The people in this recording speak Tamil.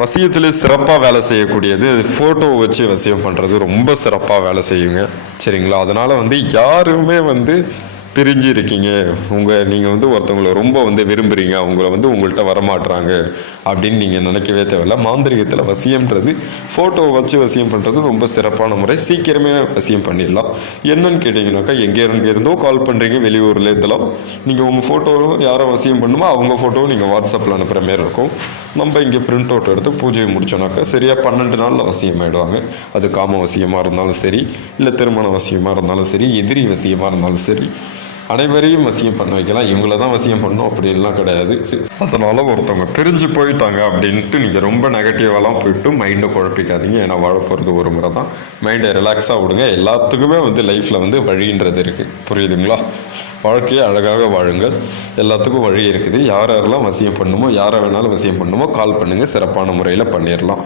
வசியத்திலே சிறப்பாக வேலை செய்யக்கூடியது ஃபோட்டோ வச்சு வசியம் பண்ணுறது ரொம்ப சிறப்பாக வேலை செய்யுங்க. சரிங்களா? அதனால் யாருமே பிரிஞ்சு இருக்கீங்க, நீங்கள் ஒருத்தவங்களை ரொம்ப விரும்புகிறீங்க, அவங்கள உங்கள்கிட்ட வரமாட்டுறாங்க அப்படின்னு நீங்கள் நினைக்கவே தேவையில்லை. மாந்திரிகத்தில் வசியம்ன்றது ஃபோட்டோ வச்சு வசியம் பண்ணுறது ரொம்ப சிறப்பான முறை. சீக்கிரமே வசியம் பண்ணிடலாம். என்னன்னு கேட்டிங்கனாக்கா, எங்கேருந்தோ கால் பண்ணுறீங்க, வெளியூரில் இதெல்லாம் நீங்கள் உங்கள் ஃபோட்டோவும் யாரை வசியம் பண்ணுமோ அவங்க ஃபோட்டோவும் நீங்கள் வாட்ஸ்அப்பில் அனுப்புகிற மாரி இருக்கும். நம்ம இங்கே பிரிண்ட் அவுட் எடுத்து பூஜையை முடிச்சோன்னாக்கா சரியாக 12 நாளில் வசியம் ஆகிடுவாங்க. அது காம வசியமாக இருந்தாலும் சரி, இல்லை திருமண வசியமாக இருந்தாலும் சரி, எதிரி வசியமாக இருந்தாலும் சரி, அனைவரையும் வசியம் பண்ண வைக்கலாம். இவங்கள தான் வசியம் பண்ணோம் அப்படின்லாம் கிடையாது. அதனால் ஒருத்தவங்க பிரிஞ்சு போயிட்டாங்க அப்படின்ட்டு நீங்கள் ரொம்ப நெகட்டிவாலாம் போயிட்டு மைண்டை குழப்பிக்காதீங்க. ஏன்னா வாழ போகிறது ஒரு முறை தான். மைண்டை ரிலாக்ஸாக விடுங்க. எல்லாத்துக்குமே லைஃப்பில் வழின்றது இருக்குது. புரியுதுங்களா? வாழ்க்கையை அழகாக வாழுங்கள். எல்லாத்துக்கும் வழி இருக்குது. யாரெல்லாம் வசியம் பண்ணுமோ, யாரை வேணாலும் வசியம் பண்ணுமோ கால் பண்ணுங்கள். சிறப்பான முறையில் பண்ணிடலாம்.